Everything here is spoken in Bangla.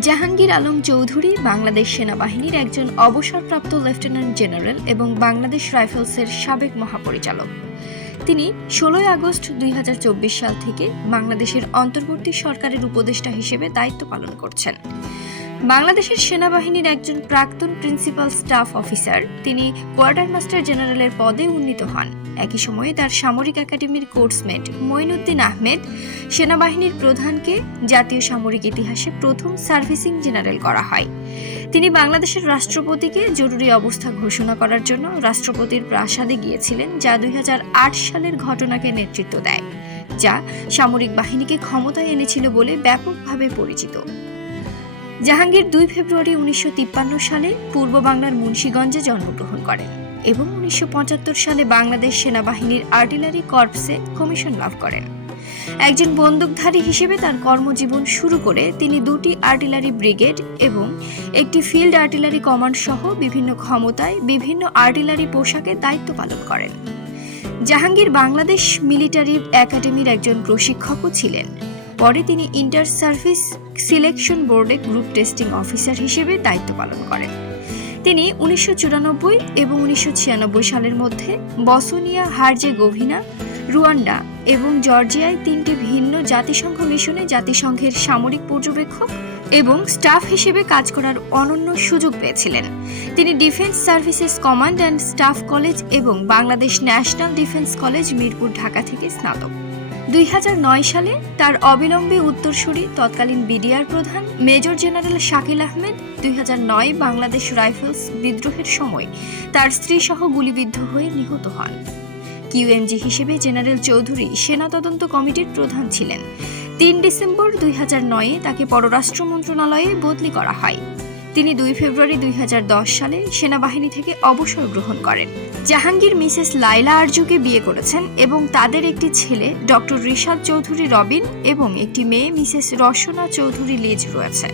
জাহাঙ্গীর আলম চৌধুরী বাংলাদেশ সেনাবাহিনীর একজন অবসরপ্রাপ্ত লেফটেন্যান্ট জেনারেল এবং বাংলাদেশ রাইফেলসের সাবেক মহাপরিচালক। তিনি ষোলোই আগস্ট দুই হাজার চব্বিশ সাল থেকে বাংলাদেশের অন্তর্বর্তী সরকারের উপদেষ্টা হিসেবে দায়িত্ব পালন করছেন। বাংলাদেশের সেনাবাহিনীর একজন প্রাক্তন প্রিন্সিপাল স্টাফ অফিসার, তিনি কোয়ার্টার মাস্টার জেনারেলের পদে উন্নীত হন। একই সময়ে তার সামরিক একাডেমির কোর্সমেট মঈনুদ্দিন আহমেদ সেনাবাহিনীর প্রধানকে জাতীয় সামরিক ইতিহাসে প্রথম সার্ভিসিং জেনারেল করা হয়। তিনি বাংলাদেশের রাষ্ট্রপতিকে জরুরি অবস্থা ঘোষণা করার জন্য রাষ্ট্রপতির প্রাসাদে গিয়েছিলেন, যা দুই হাজার আট সালের ঘটনাকে নেতৃত্ব দেয়, যা সামরিক বাহিনীকে ক্ষমতায় এনেছিল বলে ব্যাপকভাবে পরিচিত। জাহাঙ্গীর দুই ফেব্রুয়ারি উনিশশো তিপ্পান্ন সালে পূর্ব বাংলার মুন্সীগঞ্জে জন্মগ্রহণ করেন। এবং উনিশশো পঁচাত্তর সালে বাংলাদেশ সেনাবাহিনীর আর্টিলারি কর্পসে কমিশন লাভ করেন। একজন বন্দুকধারী হিসেবে তার কর্মজীবন শুরু করে তিনি দুটি আর্টিলারি ব্রিগেড এবং একটি ফিল্ড আর্টিলারি কমান্ড সহ বিভিন্ন ক্ষমতায় বিভিন্ন আর্টিলারি পোশাকে দায়িত্ব পালন করেন। জাহাঙ্গীর বাংলাদেশ মিলিটারি একাডেমির একজন প্রশিক্ষকও ছিলেন। পরে তিনি ইন্টার সার্ভিস সিলেকশন বোর্ডে গ্রুপ টেস্টিং অফিসার হিসেবে দায়িত্ব পালন করেন। তিনি উনিশশো চুরানব্বই এবং উনিশশো ছিয়ানব্বই সালের মধ্যে বসনিয়া হার্জেগোভিনা, রুয়ান্ডা এবং জর্জিয়ায় তিনটি ভিন্ন জাতিসংঘ মিশনে জাতিসংঘের সামরিক পর্যবেক্ষক এবং স্টাফ হিসেবে কাজ করার অনন্য সুযোগ পেয়েছিলেন। তিনি defence services command and staff college এবং Bangladesh national defence college Mirpur, Dhaka থেকে স্নাতক। দুই হাজার নয় সালে তার অবিলম্বে উত্তরসূরি, তৎকালীন বিডিআর প্রধান মেজর জেনারেল শাকিল আহমেদ, দুই হাজার নয় বাংলাদেশ রাইফেলস বিদ্রোহের সময় তার স্ত্রী সহ গুলিবিদ্ধ হয়ে নিহত হন। কিউএমজি হিসেবে জেনারেল চৌধুরী সেনা তদন্ত কমিটির প্রধান ছিলেন। তিন ডিসেম্বর দুই নয়ে তাকে পররাষ্ট্র মন্ত্রণালয়ে বদলি করা হয়। তিনি দুই ফেব্রুয়ারি দুই হাজার দশ সালে সেনাবাহিনী থেকে অবসর গ্রহণ করেন। জাহাঙ্গীর মিসেস লাইলা আরজুকে বিয়ে করেছেন এবং তাদের একটি ছেলে, ডক্টর রিশাদ চৌধুরী রবিন এবং একটি মেয়ে, মিসেস রসনা চৌধুরী লিজ রয়েছে।